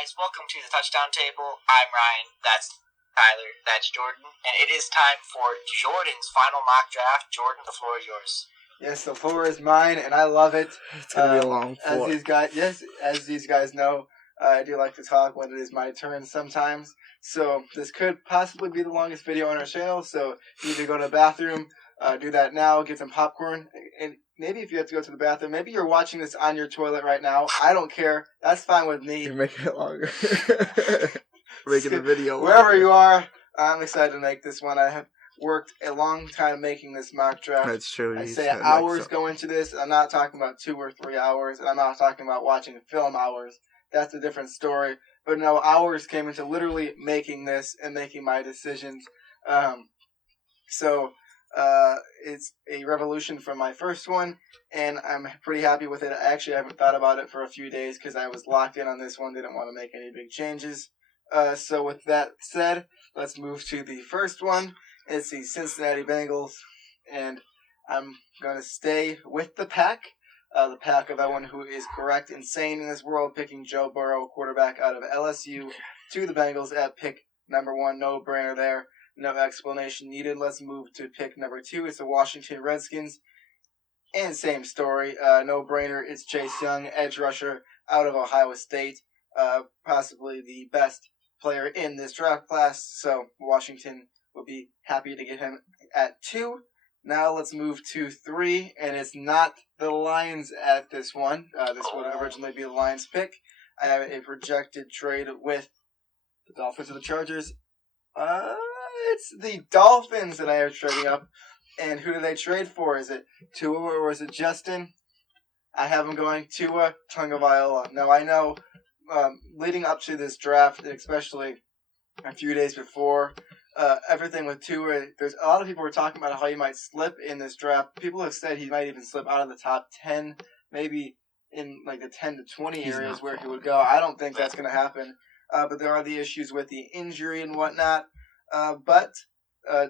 guys, welcome to the Touchdown Table. I'm Ryan, that's Tyler, that's Jordan, and it is time for Jordan's final mock draft. Jordan, the floor is yours. Yes, the floor is mine, and I love it. It's going to be a long floor. As these guys know, I do like to talk when it is my turn sometimes. So this could possibly be the longest video on our channel, so you need to go to the bathroom, do that now, get some popcorn, and maybe if you have to go to the bathroom, maybe you're watching this on your toilet right now. I don't care. That's fine with me. You're making it longer. Making the video longer. Wherever you are, I'm excited to make this one. I have worked a long time making this mock draft. That's true. I say hours go into this. I'm not talking about 2 or 3 hours, and I'm not talking about watching film hours. That's a different story. But no, hours came into literally making this and making my decisions. So it's a revolution from my first one, and I'm pretty happy with it. I actually haven't thought about it for a few days because I was locked in on this one, didn't want to make any big changes. So with that said, let's move to the first one. It's the Cincinnati Bengals, and I'm going to stay with the pack. The pack of everyone who is correct, insane in this world, picking Joe Burrow, quarterback out of LSU, to the Bengals at pick number 1. No brainer there. No explanation needed. Let's move to pick number 2. It's the Washington Redskins. And same story. No brainer. It's Chase Young, edge rusher out of Ohio State. Possibly the best player in this draft class. So Washington will be happy to get him at 2. Now let's move to 3, and it's not the Lions at this one. This would originally be the Lions pick. I have a projected trade with the Dolphins or the Chargers. It's the Dolphins that I have trading up. And who do they trade for? Is it Tua or is it Justin? I have them going Tua Tagovailoa. Now I know leading up to this draft, especially a few days before, everything with Tua, there's a lot of people were talking about how he might slip in this draft. People have said he might even slip out of the top 10, maybe in like the 10 to 20 areas where he would go. I don't think that's going to happen. But there are the issues with the injury and whatnot. But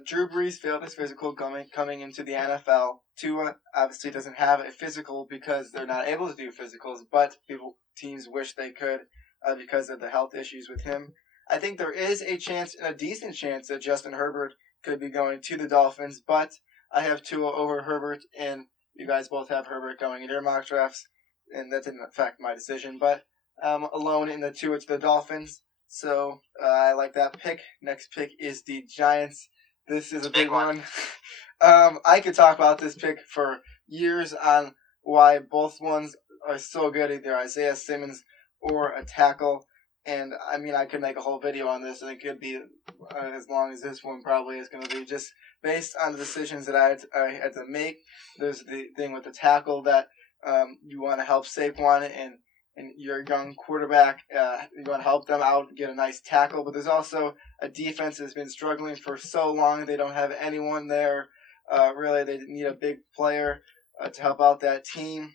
Drew Brees failed his physical coming into the NFL. Tua obviously doesn't have a physical because they're not able to do physicals, but teams wish they could because of the health issues with him. I think there is a chance, and a decent chance, that Justin Herbert could be going to the Dolphins, but I have Tua over Herbert, and you guys both have Herbert going in your mock drafts, and that didn't affect my decision, but I'm alone in the Tua to the Dolphins, so I like that pick. Next pick is the Giants. This is a big one. I could talk about this pick for years on why both ones are so good, either Isaiah Simmons or a tackle. And, I mean, I could make a whole video on this, and it could be as long as this one probably is going to be, just based on the decisions that I had to make. There's the thing with the tackle that you want to help Saquon and your young quarterback. You want to help them out, get a nice tackle. But there's also a defense that's been struggling for so long. They don't have anyone there. Really, they need a big player to help out that team.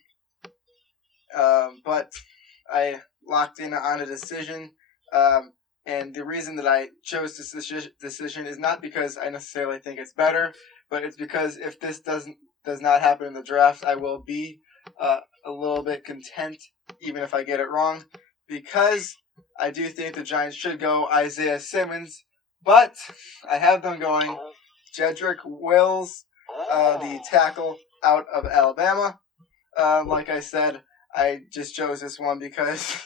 But I locked in on a decision, and the reason that I chose this decision is not because I necessarily think it's better, but it's because if this does not happen in the draft, I will be a little bit content, even if I get it wrong, because I do think the Giants should go Isaiah Simmons, but I have them going Jedrick Wills, the tackle out of Alabama. Like I said, I just chose this one because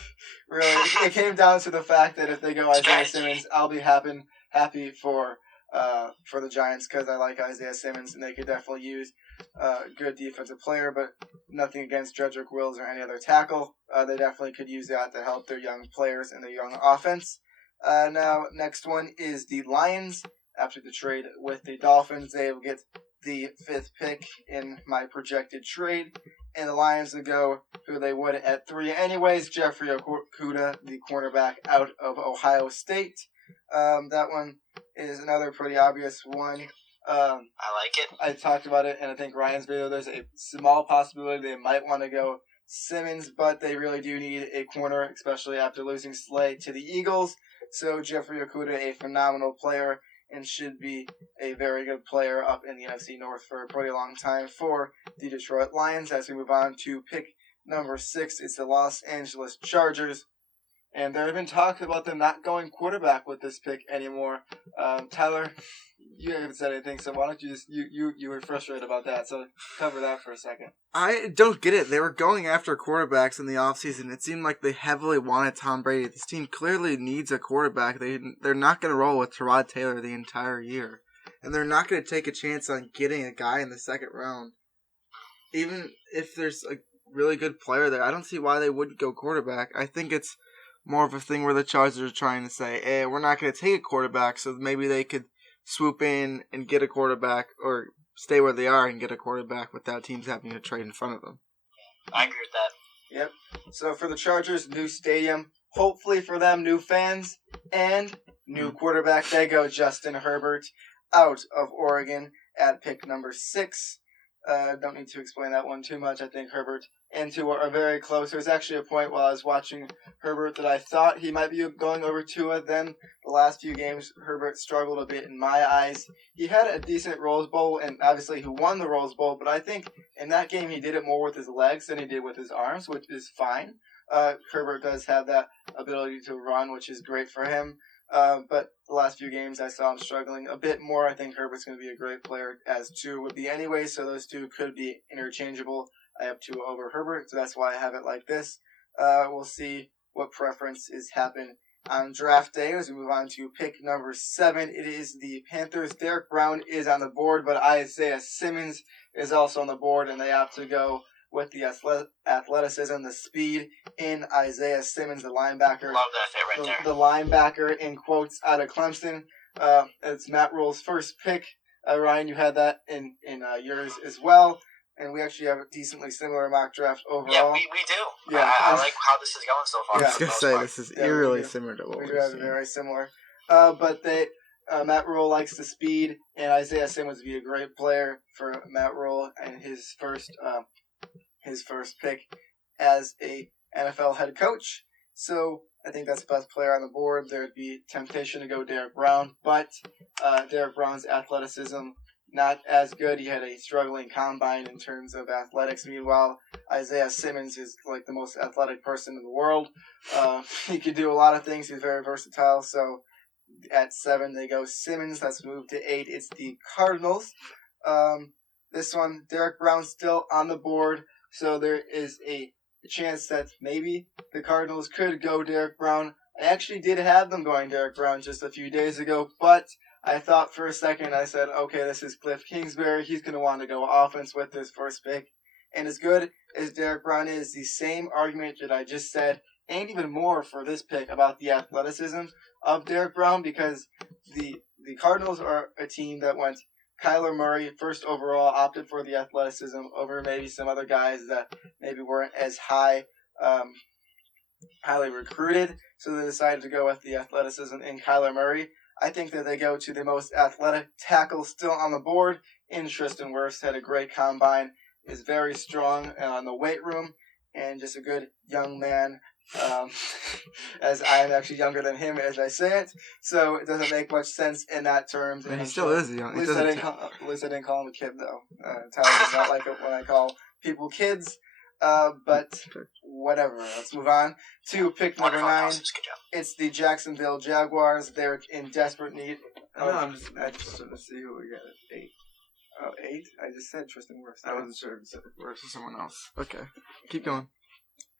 really it came down to the fact that if they go Isaiah Simmons, I'll be happy for the Giants because I like Isaiah Simmons and they could definitely use a good defensive player, but nothing against Jedrick Wills or any other tackle. They definitely could use that to help their young players and their young offense. Now, next one is the Lions. After the trade with the Dolphins, they will get the 5th pick in my projected trade. And the Lions will go who they would at 3 anyways, Jeffrey Okudah, the cornerback out of Ohio State. That one is another pretty obvious one. I like it. I talked about it, and I think Ryan's video, there's a small possibility they might want to go Simmons, but they really do need a corner, especially after losing Slay to the Eagles. So Jeffrey Okudah, a phenomenal player, and should be a very good player up in the NFC North for a pretty long time for the Detroit Lions. As we move on to pick number 6, it's the Los Angeles Chargers. And there have been talk about them not going quarterback with this pick anymore. Tyler, you haven't said anything, so why don't you just you were frustrated about that, so cover that for a second. I don't get it. They were going after quarterbacks in the offseason. It seemed like they heavily wanted Tom Brady. This team clearly needs a quarterback. They're not going to roll with Tyrod Taylor the entire year. And they're not going to take a chance on getting a guy in the second round. Even if there's a really good player there, I don't see why they wouldn't go quarterback. I think it's more of a thing where the Chargers are trying to say, hey, we're not going to take a quarterback, so maybe they could swoop in and get a quarterback or stay where they are and get a quarterback without teams having to trade in front of them. I agree with that. Yep. So for the Chargers, new stadium. Hopefully for them, new fans and new quarterback. They go Justin Herbert out of Oregon at pick number 6. Don't need to explain that one too much. I think Herbert and Tua are very close. There was actually a point while I was watching Herbert that I thought he might be going over Tua. Then the last few games, Herbert struggled a bit in my eyes. He had a decent Rose Bowl, and obviously he won the Rose Bowl, but I think in that game he did it more with his legs than he did with his arms, which is fine. Herbert does have that ability to run, which is great for him. But the last few games I saw him struggling a bit more. I think Herbert's going to be a great player, as Tua would be anyway, so those two could be interchangeable. I have Tua over Herbert, so that's why I have it like this. We'll see what preferences happen on draft day as we move on to pick number 7. It is the Panthers. Derek Brown is on the board, but Isaiah Simmons is also on the board, and they have to go with the athleticism, the speed in Isaiah Simmons, the linebacker. Love that fit right there. The linebacker, in quotes, out of Clemson. It's Matt Rule's first pick. Ryan, you had that in yours as well. And we actually have a decently similar mock draft overall. Yeah, we do. Yeah. I like how this is going so far. I was going to say, this is eerily similar to what we we've have seen. very similar. But Matt Rule likes the speed, and Isaiah Simmons would be a great player for Matt Rule and his first pick as a NFL head coach. So I think that's the best player on the board. There would be temptation to go Derek Brown, but Derek Brown's athleticism not as good. He had a struggling combine in terms of athletics. Meanwhile, Isaiah Simmons is like the most athletic person in the world. He could do a lot of things. He's very versatile. So at 7, they go Simmons. Let's move to 8. It's the Cardinals. This one, Derek Brown's still on the board. So there is a chance that maybe the Cardinals could go Derek Brown. I actually did have them going Derek Brown just a few days ago, but I thought for a second, I said, okay, this is Cliff Kingsbury. He's going to want to go offense with this first pick. And as good as Derek Brown is, the same argument that I just said, and even more for this pick about the athleticism of Derek Brown, because the Cardinals are a team that went Kyler Murray, first overall, opted for the athleticism over maybe some other guys that maybe weren't as highly recruited. So they decided to go with the athleticism in Kyler Murray. I think that they go to the most athletic tackle still on the board in Tristan Wirfs. Had a great combine, is very strong on the weight room, and just a good young man. As I am actually younger than him as I say it, so it doesn't make much sense in that terms. And he still is young. At least I didn't call him a kid, though. Tyler does not like it when I call people kids. But whatever. Let's move on to pick number 9. It's the Jacksonville Jaguars. They're in desperate need. I'm just trying to see who we got at 8. Oh, 8? I just said Tristan Wirfs. I wasn't sure if it was someone else. Okay. Keep going.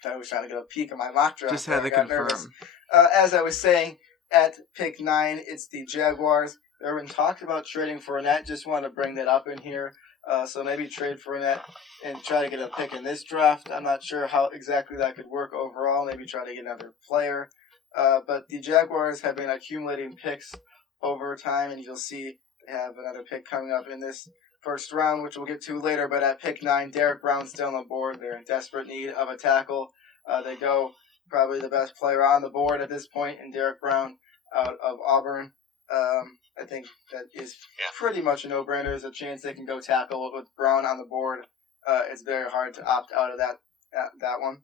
I was trying to get a peek at my mock draft. Just had to confirm. As I was saying, at pick 9, it's the Jaguars. There have been talks about trading for Fournette. Just want to bring that up in here. So maybe trade for Fournette and try to get a pick in this draft. I'm not sure how exactly that could work overall. Maybe try to get another player. But the Jaguars have been accumulating picks over time, and you'll see they have another pick coming up in this first round, which we'll get to later. But at pick 9, Derek Brown's still on the board. They're in desperate need of a tackle. They go probably the best player on the board at this point in Derek Brown out of Auburn. I think that is pretty much a no-brainer. There's a chance they can go tackle with Brown on the board. It's very hard to opt out of that one.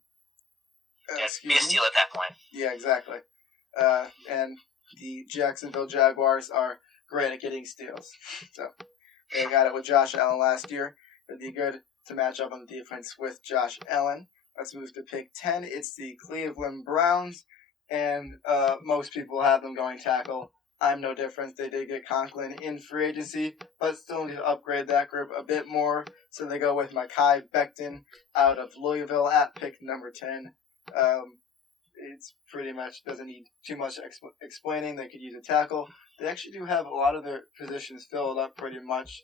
Be a steal at that point. Yeah, exactly. And the Jacksonville Jaguars are great at getting steals. So they got it with Josh Allen last year. It'd be good to match up on the defense with Josh Allen. Let's move to pick 10. It's the Cleveland Browns. and most people have them going tackle. I'm no different. They did get Conklin in free agency, but still need to upgrade that group a bit more. So they go with Mekhi Becton out of Louisville at pick number 10. It's pretty much doesn't need too much explaining. They could use a tackle. They actually do have a lot of their positions filled up pretty much.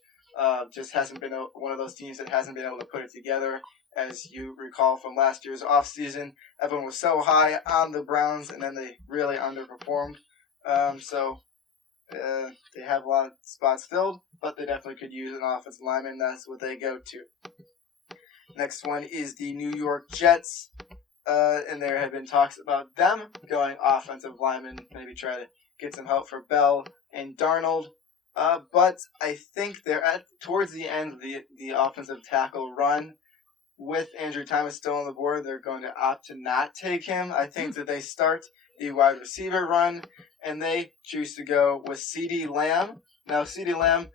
Just hasn't been one of those teams that hasn't been able to put it together. As you recall from last year's offseason, everyone was so high on the Browns, and then they really underperformed. They have a lot of spots filled, but they definitely could use an offensive lineman. That's what they go to. Next one is the New York Jets. And there have been talks about them going offensive lineman, maybe try to get some help for Bell and Darnold. But I think they're towards the end of the offensive tackle run. With Andrew Thomas still on the board, they're going to opt to not take him. I think that they start the wide receiver run, and they choose to go with CeeDee Lamb. Now, CeeDee Lamb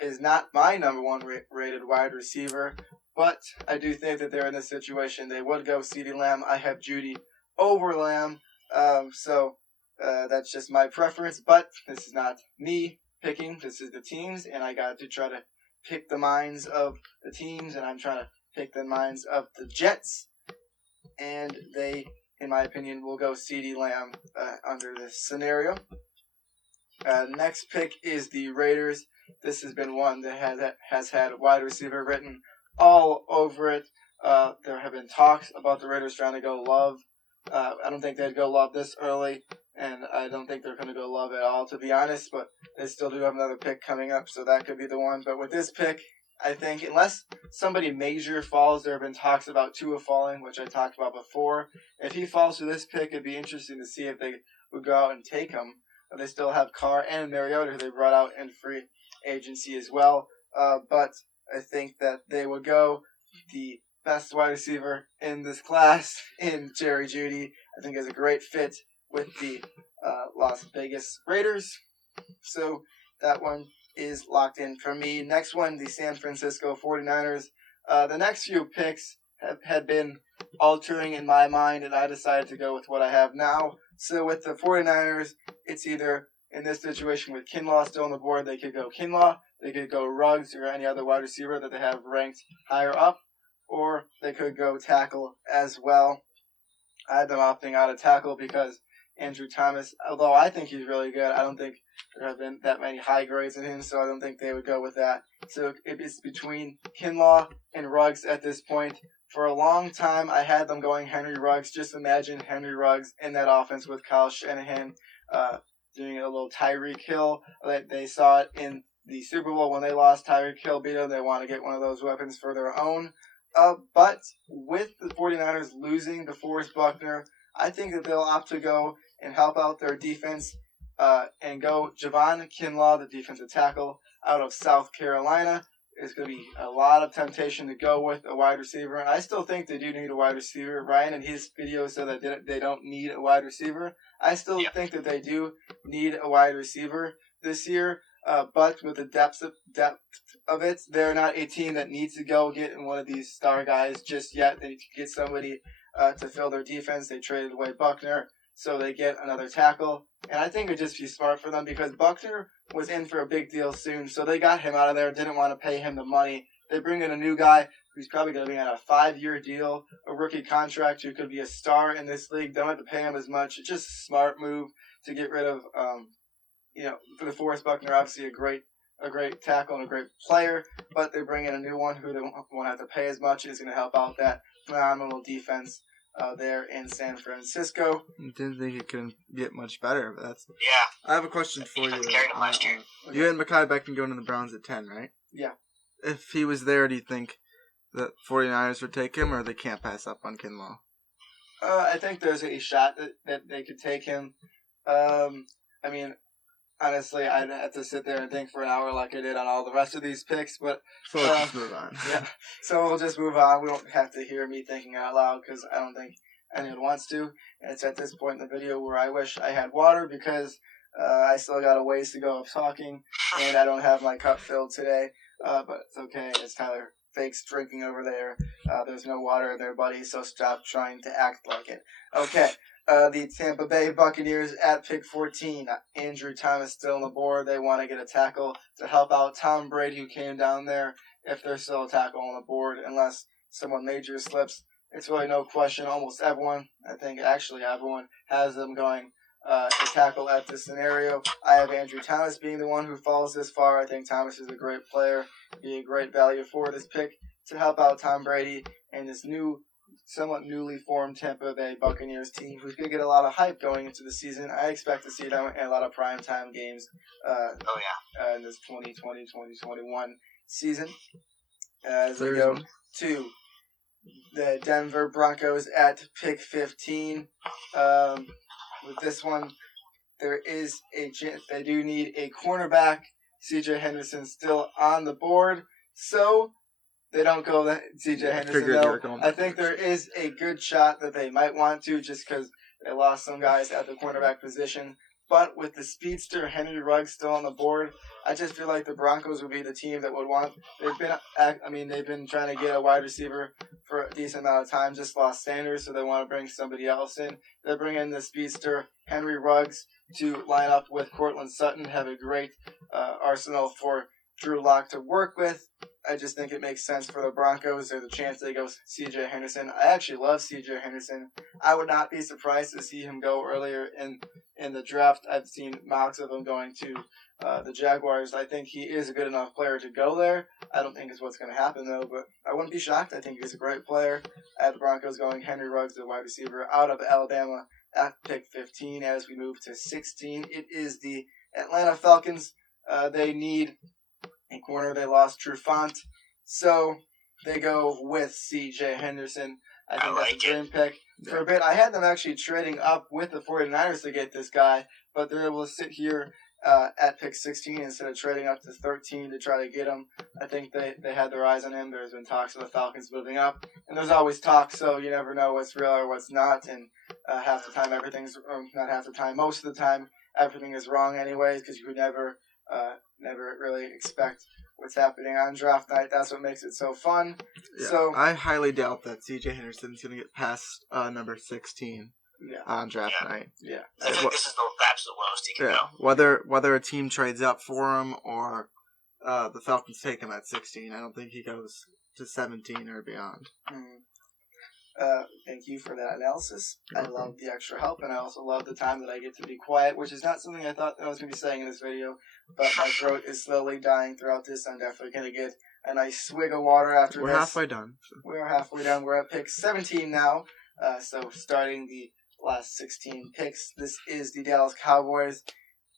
is not my number one rated wide receiver, but I do think that they're in this situation. They would go CeeDee Lamb. I have Judy over Lamb, so that's just my preference, but this is not me picking. This is the teams, and I got to try to pick the minds of the teams, and I'm trying to pick the minds of the Jets, and they, in my opinion, will go CeeDee Lamb under this scenario. Next pick is the Raiders. This has been one that has had wide receiver written all over it. There have been talks about the Raiders trying to go Love. I don't think they'd go Love this early, and I don't think they're going to go Love at all, to be honest, but they still do have another pick coming up, so that could be the one. But with this pick, I think unless somebody major falls, there have been talks about Tua falling, which I talked about before. If he falls to this pick, it'd be interesting to see if they would go out and take him. They still have Carr and Mariota, who they brought out in free agency as well. But I think that they would go the best wide receiver in this class in Jerry Jeudy. I think is a great fit with the Las Vegas Raiders. So that one is locked in for me. Next one, the San Francisco 49ers. The next few picks had been altering in my mind, and I decided to go with what I have now. So with the 49ers, it's either in this situation with Kinlaw still on the board, they could go Kinlaw, they could go Ruggs or any other wide receiver that they have ranked higher up, or they could go tackle as well. I had them opting out of tackle because Andrew Thomas, although I think he's really good, I don't think there have been that many high grades in him, so I don't think they would go with that. So it's between Kinlaw and Ruggs at this point. For a long time, I had them going Henry Ruggs. Just imagine Henry Ruggs in that offense with Kyle Shanahan doing a little Tyreek Hill. They saw it in the Super Bowl when they lost. Tyreek Hill beat them. They want to get one of those weapons for their own. But with the 49ers losing DeForest Buckner, I think that they'll opt to go and help out their defense and go Javon Kinlaw, the defensive tackle, out of South Carolina. There's going to be a lot of temptation to go with a wide receiver. And I still think they do need a wide receiver. Ryan in his video said that they don't need a wide receiver. I still think that they do need a wide receiver this year. But with the depth of it, they're not a team that needs to go get one of these star guys just yet. They need to get somebody to fill their defense. They traded away Buckner, so they get another tackle. And I think it would just be smart for them because Buckner was in for a big deal soon, so they got him out of there, didn't want to pay him the money. They bring in a new guy who's probably going to be on a 5-year deal, a rookie contract, who could be a star in this league. Don't have to pay him as much. It's just a smart move to get rid of, for the DeForest Buckner, obviously a great tackle and a great player, but they bring in a new one who they won't have to pay as much. Is going to help out that phenomenal defense there in San Francisco. Didn't think it could get much better, but that's... Yeah. I have a question for you. Carried him last year. You had Mekhi Becton going to the Browns at 10, right? Yeah. If he was there, do you think the 49ers would take him, or they can't pass up on Kinlaw? I think there's a shot that they could take him. Honestly, I'd have to sit there and think for an hour like I did on all the rest of these picks, but... So let's just move on. Yeah, so we'll just move on. We don't have to hear me thinking out loud because I don't think anyone wants to. And it's at this point in the video where I wish I had water because I still got a ways to go of talking, and I don't have my cup filled today. But it's okay. It's Tyler Fake's drinking over there. There's no water there, buddy, so stop trying to act like it. Okay, The Tampa Bay Buccaneers at pick 14. Andrew Thomas still on the board. They want to get a tackle to help out Tom Brady, who came down there, if there's still a tackle on the board, unless someone major slips. It's really no question. Almost everyone, I think actually everyone, has them going a tackle at this scenario. I have Andrew Thomas being the one who falls this far. I think Thomas is a great player, be a great value for this pick to help out Tom Brady and this somewhat newly formed Tampa Bay Buccaneers team, who's going to get a lot of hype going into the season. I expect to see them in a lot of primetime games in this 2020-2021 season. As we go to the Denver Broncos at pick 15. With this one, there is they do need a cornerback. C.J. Henderson still on the board, so they don't go that C.J. Henderson. Though. I think there is a good shot that they might want to, just because they lost some guys at the cornerback position. But with the speedster Henry Ruggs still on the board, I just feel like the Broncos would be the team that would want. They've been trying to get a wide receiver for a decent amount of time. Just lost Sanders, so they want to bring somebody else in. They bring in the speedster Henry Ruggs to line up with Cortland Sutton. Have a great arsenal for Drew Lock to work with. I just think it makes sense for the Broncos. There's a chance they go C.J. Henderson. I actually love C.J. Henderson. I would not be surprised to see him go earlier in the draft. I've seen mocks of him going to the Jaguars. I think he is a good enough player to go there. I don't think it's what's going to happen, though, but I wouldn't be shocked. I think he's a great player. At the Broncos going Henry Ruggs, the wide receiver out of Alabama at pick 15. As we move to 16, it is the Atlanta Falcons. They need a corner. They lost Trufant, so they go with C.J. Henderson. I think that's a dream pick. For a bit, I had them actually trading up with the 49ers to get this guy, but they're able to sit here at pick 16 instead of trading up to 13 to try to get him. I think they had their eyes on him. There's been talks of the Falcons moving up, and there's always talk, so you never know what's real or what's not, and half the time not half the time, most of the time, everything is wrong anyways, because you would never really expect what's happening on draft night. That's what makes it so fun. Yeah, so I highly doubt that C.J. Henderson's going to get past number 16 on draft night. Yeah, I think this is the absolute lowest he can go. Whether a team trades up for him or the Falcons take him at 16, I don't think he goes to 17 or beyond. Thank you for that analysis. I love the extra help, and I also love the time that I get to be quiet, which is not something I thought that I was going to be saying in this video, but my throat is slowly dying throughout this. I'm definitely going to get a nice swig of water after We're this. halfway done. We're halfway done. We're at pick 17 now, so starting the last 16 picks. This is the Dallas Cowboys,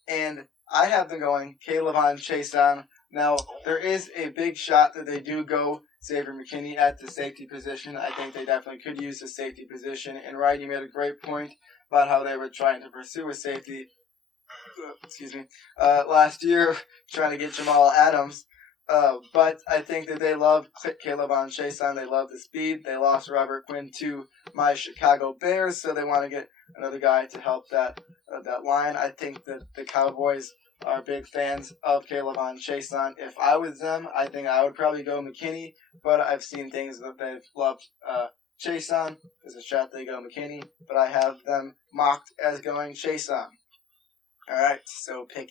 and I have them going K'Lavon Chaisson. Now, there is a big shot that they do go Xavier McKinney at the safety position. I think they definitely could use the safety position. And Ryan, you made a great point about how they were trying to pursue a safety. Last year, trying to get Jamal Adams. But I think that they love K'Lavon Chaisson. They love the speed. They lost Robert Quinn to my Chicago Bears, so they want to get another guy to help that line. I think that the Cowboys are big fans of K'Lavon Chaisson. If I was them, I think I would probably go McKinney, but I've seen things that they've loved Chaisson. There's a shot they go McKinney, but I have them mocked as going Chaisson. All right, so pick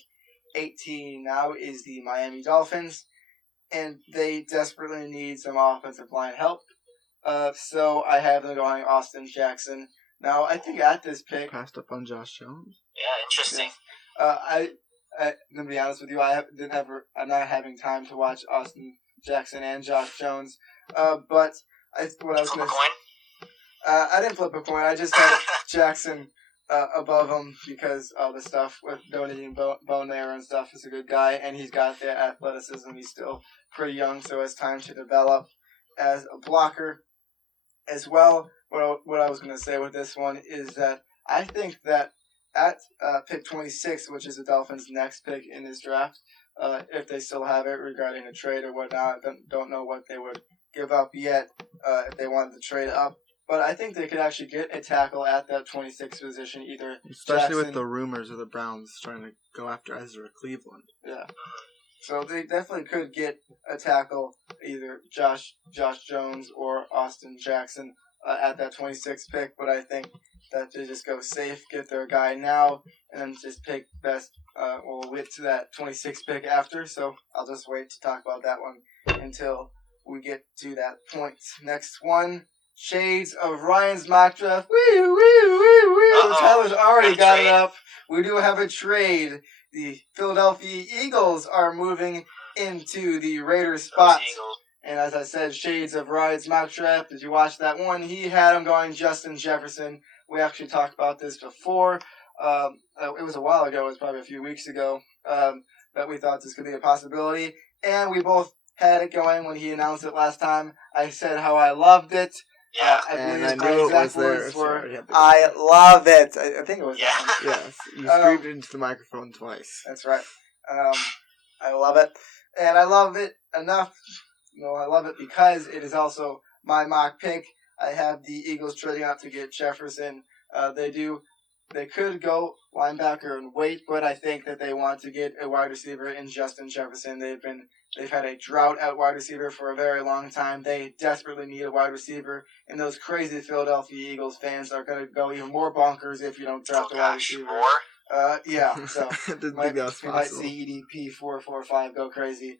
18 now is the Miami Dolphins, and they desperately need some offensive line help. So I have them going Austin Jackson. Now, I think at this pick... Passed up on Josh Jones? Yeah, interesting. I'm going to be honest with you, I'm not having time to watch Austin Jackson and Josh Jones. But I didn't flip a coin. I just had Jackson above him because of the stuff with donating bone marrow and stuff. He's a good guy, and he's got the athleticism. He's still pretty young, so it's time to develop as a blocker as well. What I was going to say with this one is that I think that at pick 26, which is the Dolphins' next pick in this draft, if they still have it regarding a trade or whatnot, don't know what they would give up yet if they wanted to trade up. But I think they could actually get a tackle at that 26 position, either especially Jackson, with the rumors of the Browns trying to go after Ezra Cleveland. Yeah. So they definitely could get a tackle, either Josh Jones or Austin Jackson at that 26th pick, but I think that they just go safe, get their guy now, and then just pick best. We'll wait to that 26th pick after, so I'll just wait to talk about that one until we get to that point. Next one, shades of Ryan's mock draft. Woo, woo, woo, woo. So Tyler's already got it up. We do have a trade. The Philadelphia Eagles are moving into the Raiders spot. And as I said, shades of Ryan's mock draft. Did you watch that one? He had him going Justin Jefferson. We actually talked about this before. It was a while ago. It was probably a few weeks ago that we thought this could be a possibility. And we both had it going when he announced it last time. I said how I loved it. Yeah, and I knew it was there. I love it. I think it was. Yeah. Yes, you screamed into the microphone twice. That's right. I love it, and I love it enough. I love it because it is also my mock pick. I have the Eagles trading out to get Jefferson. They could go linebacker and wait, but I think that they want to get a wide receiver in Justin Jefferson. They've had a drought at wide receiver for a very long time. They desperately need a wide receiver, and those crazy Philadelphia Eagles fans are going to go even more bonkers if you don't draft a wide receiver. More? Yeah, so might see EDP 445 go crazy.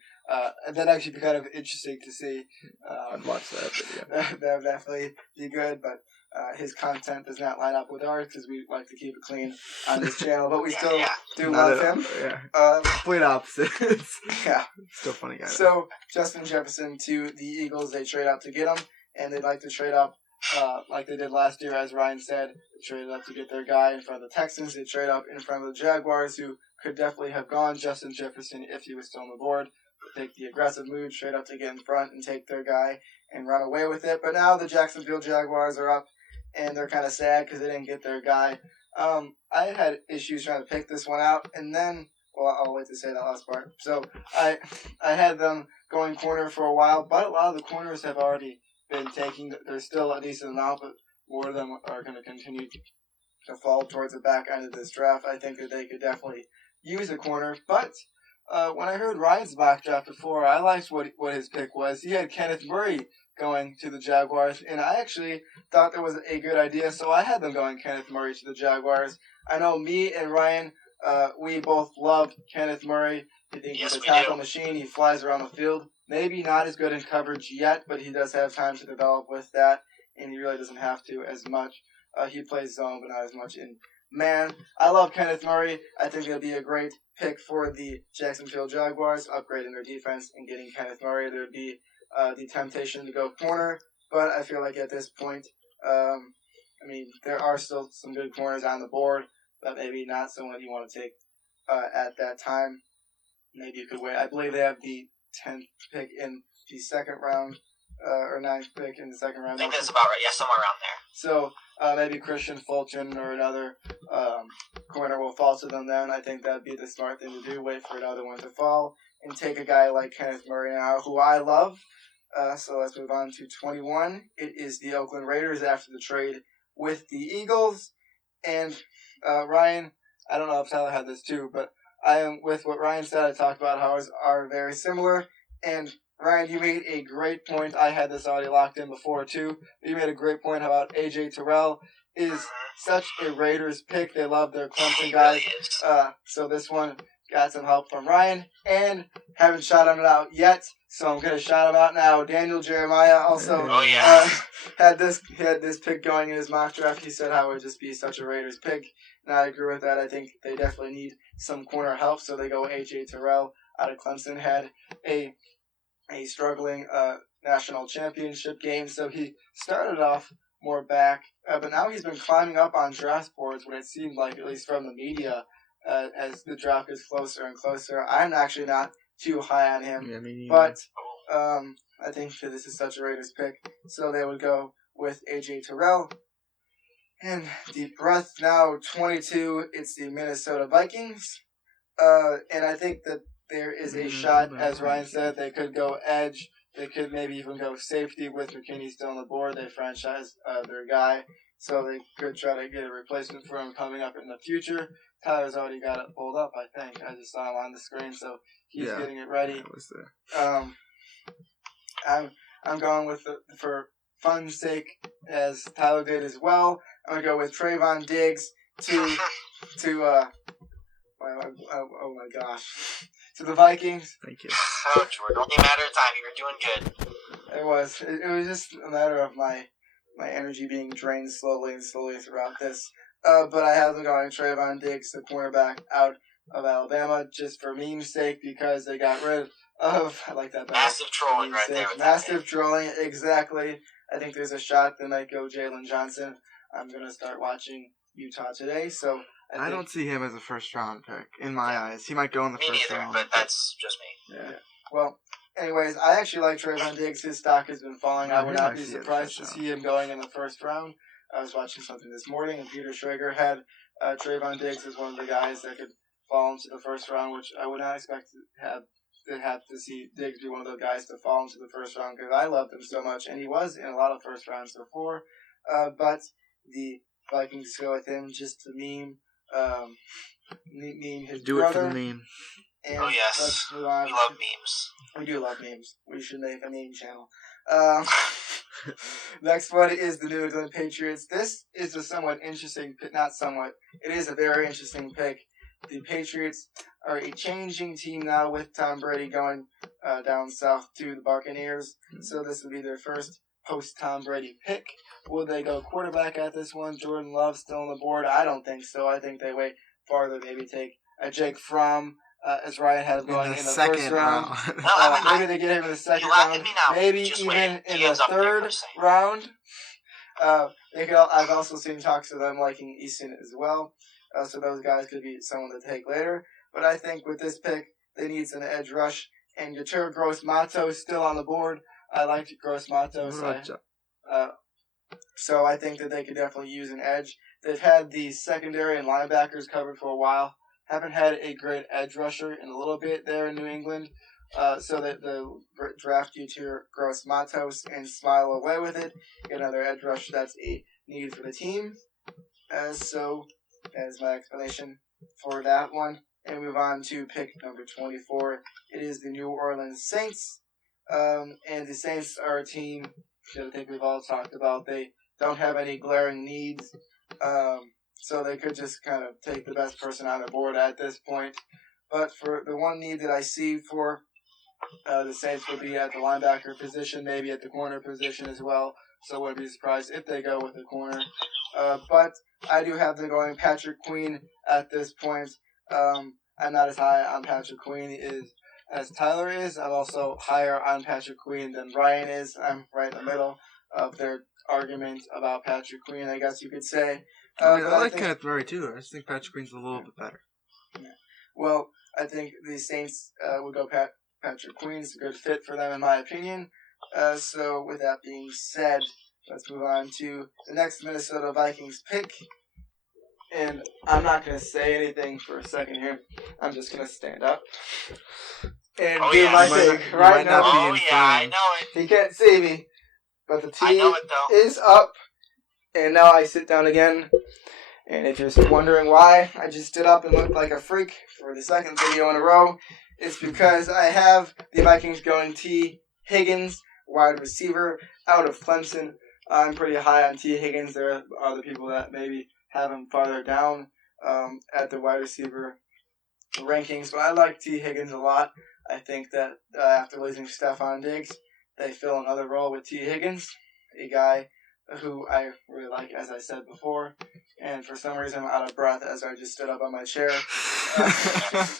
That'd actually be kind of interesting to see. I'd watch that video. That would definitely be good, but his content does not line up with ours because we like to keep it clean on this channel, but we still do love him. Yeah. Complete opposites. Yeah. Still funny guy. So, Justin Jefferson to the Eagles, they trade out to get him, and they'd like to trade up like they did last year, as Ryan said. They traded up to get their guy in front of the Texans. They trade up in front of the Jaguars, who could definitely have gone Justin Jefferson if he was still on the board. They take the aggressive move, trade up to get in front and take their guy and run away with it. But now the Jacksonville Jaguars are up, and they're kind of sad because they didn't get their guy. I had issues trying to pick this one out, and then, well, I'll wait to say that last part. So I had them going corner for a while, but a lot of the corners have already been taking. There's still a decent amount, but more of them are going to continue to fall towards the back end of this draft. I think that they could definitely use a corner, but when I heard Ryan's mock draft before, I liked what his pick was. He had Kenneth Murray going to the Jaguars, and I actually thought that was a good idea, so I had them going Kenneth Murray to the Jaguars. I know me and Ryan, we both love Kenneth Murray. I think he's a tackle machine. He flies around the field. Maybe not as good in coverage yet, but he does have time to develop with that, and he really doesn't have to as much. He plays zone, but not as much in man. I love Kenneth Murray. I think it'll be a great pick for the Jacksonville Jaguars, upgrading their defense and getting Kenneth Murray. There would be the temptation to go corner, but I feel like at this point, there are still some good corners on the board, but maybe not someone you want to take at that time. Maybe you could wait. I believe they have the 10th pick in the second round, or 9th pick in the second round. I think that's about right. Yeah, somewhere around there. So maybe Christian Fulton or another corner will fall to them then. I think that would be the smart thing to do. Wait for another one to fall and take a guy like Kenneth Murray now, who I love. So let's move on to 21. It is the Oakland Raiders after the trade with the Eagles. And Ryan, I don't know if Tyler had this too, but I am with what Ryan said. I talked about how ours are very similar. And Ryan, you made a great point. I had this already locked in before too. You made a great point about AJ Terrell is such a Raiders pick. They love their Clemson guys. So this one got some help from Ryan, and haven't shot him out yet, so I'm gonna shout him out now. Daniel Jeremiah also had this pick going in his mock draft. He said how it would just be such a Raiders pick, and I agree with that. I think they definitely need some corner help, so they go AJ Terrell out of Clemson. Had a struggling national championship game, so he started off more back, but now he's been climbing up on draft boards when it seemed like, at least from the media, as the draft gets closer and closer. I'm actually not too high on him, but I think that this is such a Raiders pick, so they would go with AJ Terrell. And deep breath now, 22, it's the Minnesota Vikings, and I think that there is a shot, as Ryan said, they could go edge. They could maybe even go safety with McKinney still on the board. They franchise their guy, so they could try to get a replacement for him coming up in the future. Tyler's already got it pulled up, I think. I just saw him on the screen, so he's getting it ready. I'm going with for fun's sake, as Tyler did as well, I'm going to go with Trayvon Diggs to oh my gosh, to the Vikings. Thank you. Oh, Jordan, only a matter of time. You were doing good. It was just a matter of my energy being drained slowly throughout this. But I have them going Trayvon Diggs, the cornerback out of Alabama, just for meme's sake, because they got rid of, I like that better. Massive trolling right there. Massive trolling, exactly. I think there's a shot they might go Jalen Johnson. I'm going to start watching Utah today, so I don't see him as a first-round pick, in my eyes. He might go in the first round. But that's just me. Yeah. Well, anyways, I actually like Trayvon Diggs. His stock has been falling. I would not be surprised to see him going in the first round. I was watching something this morning, and Peter Schrager had Trayvon Diggs as one of the guys that could fall into the first round, which I would not expect to have to see Diggs be one of the guys to fall into the first round because I loved him so much, and he was in a lot of first rounds before. But the Vikings go with him just to meme his Do brother. it for the meme. And oh yes, we love memes. We do love memes. We should make a meme channel. Next one is the New England Patriots. This is a somewhat interesting, not somewhat, it is a very interesting pick. The Patriots are a changing team now with Tom Brady going down south to the Buccaneers. So this will be their first post-Tom Brady pick. Will they go quarterback at this one? Jordan Love still on the board? I don't think so. I think they wait farther, maybe take a Jake Fromm. As Ryan had going in the first round. Maybe they get him in the second round. Maybe even in the third round. I've also seen talks of them liking Easton as well. So those guys could be someone to take later. But I think with this pick, they need some edge rush. And Yetur Gross-Matos still on the board. I liked Gross-Matos. So I think that they could definitely use an edge. They've had the secondary and linebackers covered for a while. Haven't had a great edge rusher in a little bit there in New England. So that the draft Yetur Gross-Matos and smile away with it. Get another edge rusher that's a need for the team. So that is my explanation for that one. And move on to pick number 24. It is the New Orleans Saints. And the Saints are a team that I think we've all talked about. They don't have any glaring needs. So they could just kind of take the best person on the board at this point. But for the one need that I see for the Saints would be at the linebacker position, maybe at the corner position as well. So I wouldn't be surprised if they go with the corner. But I do have them going Patrick Queen at this point. I'm not as high on Patrick Queen as Tyler is. I'm also higher on Patrick Queen than Ryan is. I'm right in the middle of their argument about Patrick Queen, I guess you could say. I like Kenneth Murray too. I just think Patrick Queen's a little bit better. Yeah. Well, I think the Saints would go Patrick Queen's a good fit for them in my opinion. So with that being said, let's move on to the next Minnesota Vikings pick. And I'm not going to say anything for a second here. I'm just going to stand up and do my thing right now. I know it. He can't see me, but the T is up. And now I sit down again. And if you're wondering why I just stood up and looked like a freak for the second video in a row, it's because I have the Vikings going T. Higgins, wide receiver, out of Clemson. I'm pretty high on T. Higgins. There are other people that maybe have him farther down at the wide receiver rankings. But I like T. Higgins a lot. I think that after losing Stephon Diggs, they fill another role with T. Higgins, a guy who I really like, as I said before. And for some reason, I'm out of breath as I just stood up on my chair.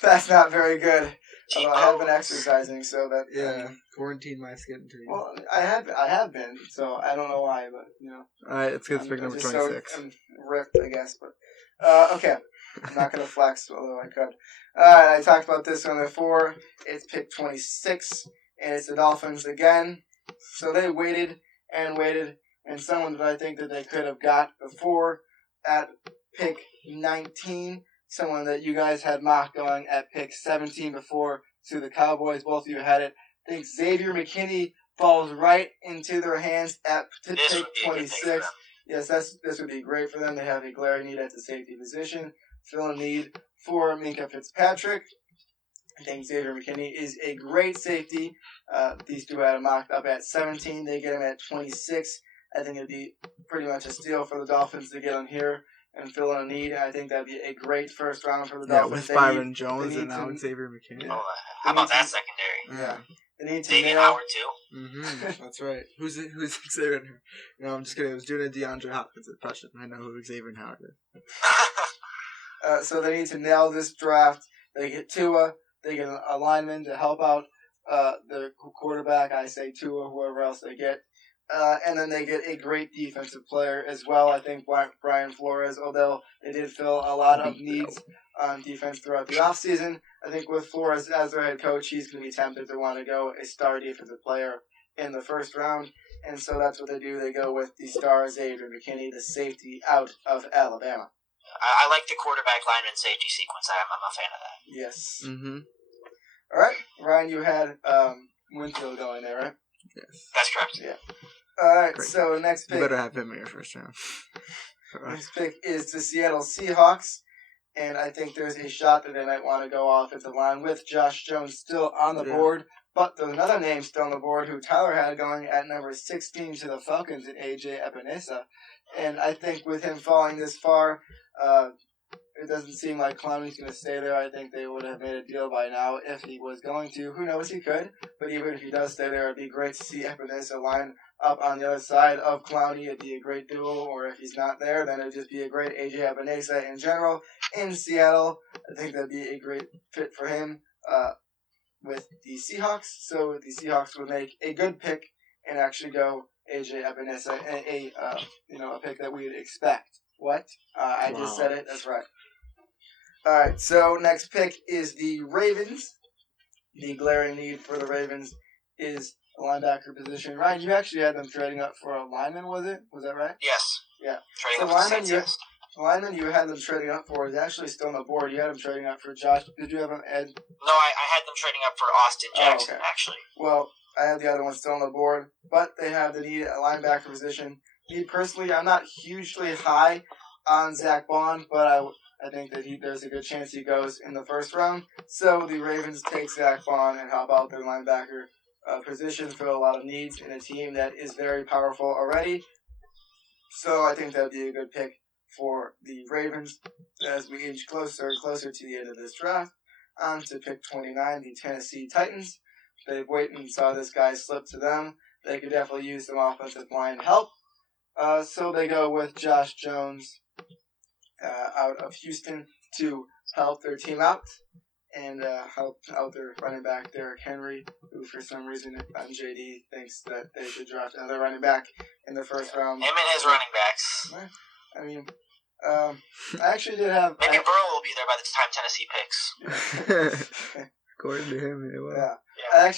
That's not very good. Although I have been exercising, so that... Yeah, quarantine might get into you. Well, I have been, so I don't know why, but, you know. Alright, let's get to pick number 26. So, I'm ripped, I guess, but... okay, I'm not going to flex, although I could. Alright, I talked about this one before. It's pick 26, and it's the Dolphins again. So they waited, and someone that I think that they could have got before at pick 19, someone that you guys had mocked going at pick 17 before to the Cowboys. Both of you had it. I think Xavier McKinney falls right into their hands at pick 26. Yes, this would be great for them. They have a glaring need at the safety position. Fill a need for Minkah Fitzpatrick. I think Xavier McKinney is a great safety. These two had him mocked up at 17. They get him at 26. I think it'd be pretty much a steal for the Dolphins to get him here and fill in a need. I think that'd be a great first round for the Dolphins. With Byron Jones and now Xavier McKinney. Yeah. How about that secondary? Yeah. They need to David Howard, too. Mm-hmm. That's right. Who's Xavier Howard? No, I'm just kidding. I was doing a DeAndre Hopkins impression. I know who Xavier Howard is. So they need to nail this draft. They get Tua. They get a lineman to help out the quarterback. I say Tua, whoever else they get. And then they get a great defensive player as well. I think Brian Flores, although they did fill a lot of needs on defense throughout the offseason, I think with Flores as their head coach, he's going to be tempted to want to go a star defensive player in the first round. And so that's what they do. They go with the star Xavier McKinney, the safety out of Alabama. I like the quarterback lineman safety sequence. I'm a fan of that. Yes. Mm-hmm. All right. Ryan, you had Winfield going there, right? Yes. That's correct. Yeah. All right. Great. So next pick. You better have him in your first round. Next pick is the Seattle Seahawks. And I think there's a shot that they might want to go offensive line with Josh Jones still on the board. But there's another name still on the board who Tyler had going at number 16 to the Falcons in A.J. Epinesa. And I think with him falling this far, it doesn't seem like Clowney's going to stay there. I think they would have made a deal by now if he was going to. Who knows, he could. But even if he does stay there, it'd be great to see Epinesa line up on the other side of Clowney. It'd be a great duel. Or if he's not there, then it'd just be a great A.J. Epinesa in general. In Seattle, I think that'd be a great fit for him with the Seahawks. So the Seahawks would make a good pick and actually go A.J. Epinesa, a pick that we would expect. What? I just said it. That's right. All right, so next pick is the Ravens. The glaring need for the Ravens is a linebacker position. Ryan, you actually had them trading up for a lineman, was it? Was that right? Yes. Yeah. Trading up for Saints, yes. Lineman you had them trading up for is actually still on the board. You had them trading up for Josh. Did you have him, Ed? No, I had them trading up for Austin Jackson, actually. Well, I have the other one still on the board, but they have the need at a linebacker position. Me personally, I'm not hugely high on Zach Bond, but I think that there's a good chance he goes in the first round. So the Ravens take Zach Bond and help out their linebacker position, fill a lot of needs in a team that is very powerful already. So I think that would be a good pick for the Ravens as we inch closer and closer to the end of this draft. On to pick 29, the Tennessee Titans. They've waited and saw this guy slip to them. They could definitely use some offensive line help. So they go with Josh Jones out of Houston to help their team out and help out their running back, Derrick Henry, who for some reason on JD thinks that they should draft another running back in the first round. Him and his running backs. I mean, I actually did have... Maybe Burrow will be there by the time Tennessee picks. According to him, it will. Yeah. I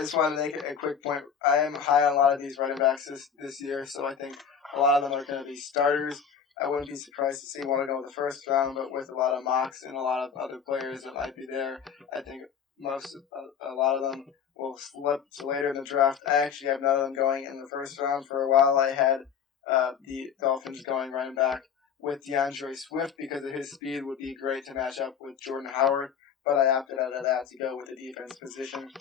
just wanted to make a quick point. I am high on a lot of these running backs this year, so I think a lot of them are going to be starters. I wouldn't be surprised to see one to go in the first round, but with a lot of mocks and a lot of other players that might be there, I think a lot of them will slip to later in the draft. I actually have none of them going in the first round. For a while, I had the Dolphins going running back with DeAndre Swift because of his speed would be great to match up with Jordan Howard, but I opted out of that to go with the defense position.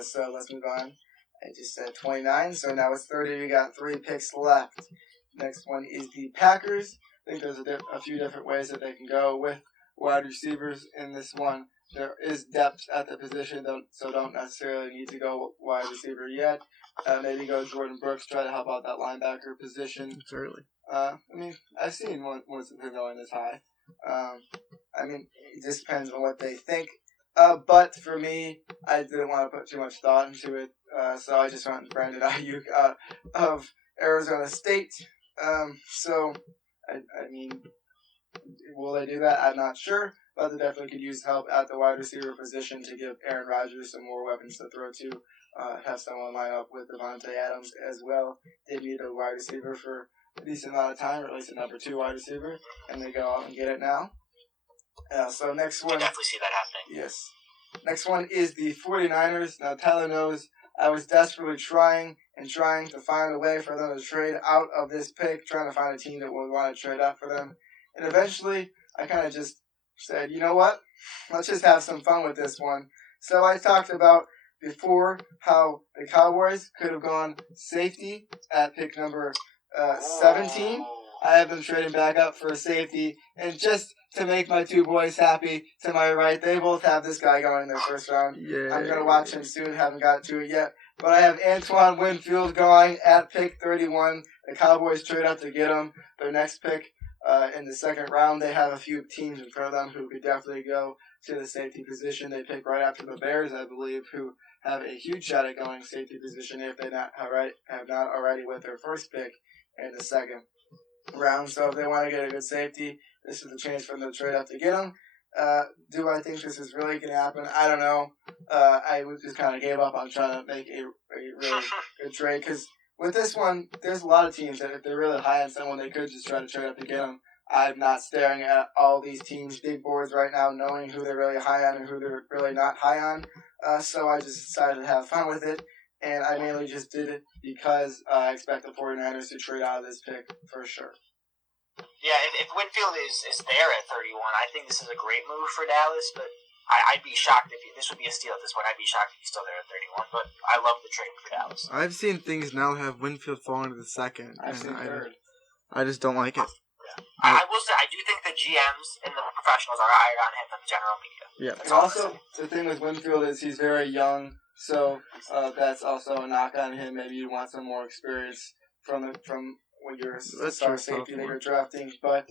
So let's move on. I just said 29, so now it's 30. We got 3 picks left. Next one is the Packers. I think there's a few different ways that they can go with wide receivers in this one. There is depth at the position, so don't necessarily need to go wide receiver yet. Maybe go Jordan Brooks, try to help out that linebacker position. It's early. I've seen ones that are going this high. It just depends on what they think. But for me, I didn't want to put too much thought into it, so I just went Brandon Ayuk out of Arizona State. Will they do that? I'm not sure, but they definitely could use help at the wide receiver position to give Aaron Rodgers some more weapons to throw to. Have someone line up with Devontae Adams as well. They need a wide receiver for a decent amount of time, or at least a number 2 wide receiver, and they go out and get it now. So next one. I definitely see that happening. Yes. Next one is the 49ers. Now, Tyler knows I was desperately trying to find a way for them to trade out of this pick, trying to find a team that would want to trade up for them. And eventually, I kind of just said, you know what? Let's just have some fun with this one. So I talked about before how the Cowboys could have gone safety at pick number 17. I have them trading back up for a safety. And just to make my two boys happy, to my right, they both have this guy going in their first round. Yeah. I'm going to watch him soon. Haven't got to it yet. But I have Antoine Winfield going at pick 31. The Cowboys trade up to get him. Their next pick in the second round, they have a few teams in front of them who could definitely go to the safety position. They pick right after the Bears, I believe, who have a huge shot at going safety position if they have not already with their first pick in the second round. So if they want to get a good safety, this is the chance for them to trade up to get them. Do I think this is really going to happen? I don't know. I just kind of gave up on trying to make a really good trade because with this one, there's a lot of teams that if they're really high on someone, they could just try to trade up to get them. I'm not staring at all these teams' big boards right now, knowing who they're really high on and who they're really not high on. So I just decided to have fun with it, and I mainly just did it because I expect the 49ers to trade out of this pick for sure. Yeah, if Winfield is there at 31, I think this is a great move for Dallas, but I'd be shocked if this would be a steal at this point. I'd be shocked if he's still there at 31, but I love the trade for Dallas. I've seen things now have Winfield fall into the second. I've seen third. I just don't like it. I will say, I do think the GMs and the professionals are higher on him than the general media. Yeah. And also, the thing with Winfield is he's very young, so that's also a knock on him. Maybe you want some more experience from when you're a star safety that you're drafting, but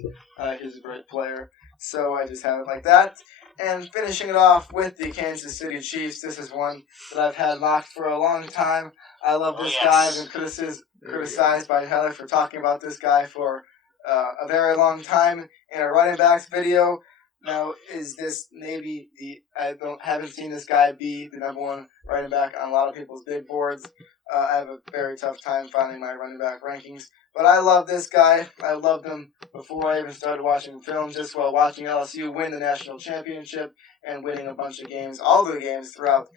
he's a great player. So I just have it like that. And finishing it off with the Kansas City Chiefs, this is one that I've had mocked for a long time. I love this guy. I've been criticized by Heather for talking about this guy for a very long time in a running backs video. Now, is this maybe haven't seen this guy be the number one running back on a lot of people's big boards. I have a very tough time finding my running back rankings. But I love this guy. I loved him before I even started watching film, just while watching LSU win the national championship and winning a bunch of games, all the games throughout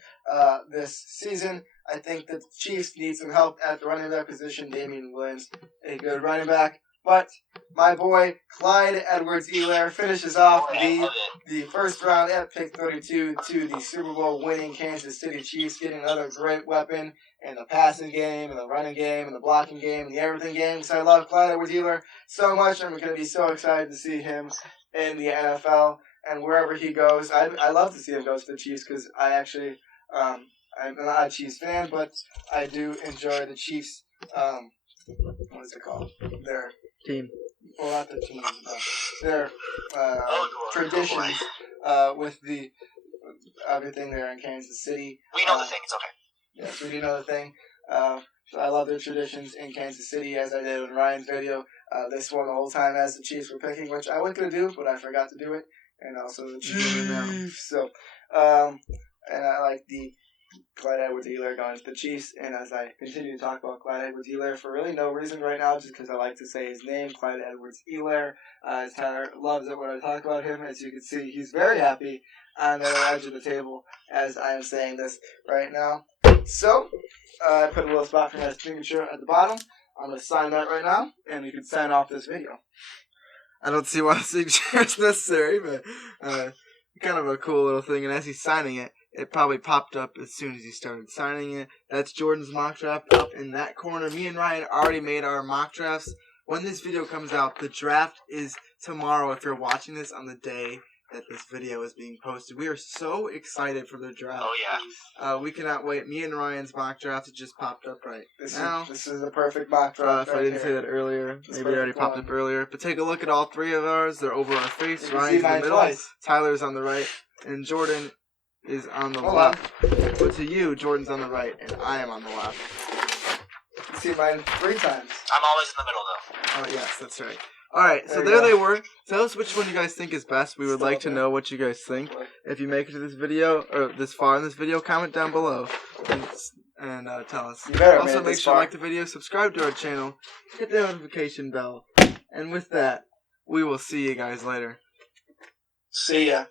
this season. I think that the Chiefs need some help at the running back position. Damian Williams, a good running back. But my boy Clyde Edwards-Helaire finishes off the first round at pick 32 to the Super Bowl winning Kansas City Chiefs, getting another great weapon in the passing game, and the running game, and the blocking game, and the everything game. So I love Clyde Edwards-Helaire so much. I'm going to be so excited to see him in the NFL and wherever he goes. I love to see him go to the Chiefs because I actually I'm not a Chiefs fan, but I do enjoy the Chiefs. What is it called? Their team. Well, not the team. Their traditions with the everything there in Kansas City. We know the thing. It's okay. Yes, we do know the thing. So I love their traditions in Kansas City, as I did in Ryan's video. This one the whole time as the Chiefs were picking, which I was going to do, but I forgot to do it. And also the Chiefs. So, and I like the Clyde Edwards-Helaire going to the Chiefs. And as I continue to talk about Clyde Edwards-Helaire for really no reason right now, just because I like to say his name, Clyde Edwards-Helaire, as Tyler loves it when I talk about him. As you can see, he's very happy on the other edge of the table as I am saying this right now. So, I put a little spot for his signature at the bottom. I'm going to sign that right now, and we can sign off this video. I don't see why the signature is necessary, but kind of a cool little thing. And as he's signing it, it probably popped up as soon as he started signing it. That's Jordan's mock draft up in that corner. Me and Ryan already made our mock drafts. When this video comes out, the draft is tomorrow if you're watching this on the day that this video is being posted. We are so excited for the draft. Oh, yeah. We cannot wait. Me and Ryan's mock draft has just popped up right now. This is the perfect mock draft. If I didn't say that earlier, maybe it already popped up earlier. But take a look at all three of ours. They're over our face. Ryan's in the middle. Twice. Tyler's on the right. And Jordan is on the left. But to you, Jordan's on the right. And I am on the left. You see mine 3 times. I'm always in the middle, though. Oh, yes, that's right. Alright, so there they were. Tell us which one you guys think is best. We would like to know what you guys think. If you make it to this video, or this far in this video, comment down below and tell us. Also, make sure to like the video, subscribe to our channel, hit the notification bell. And with that, we will see you guys later. See ya.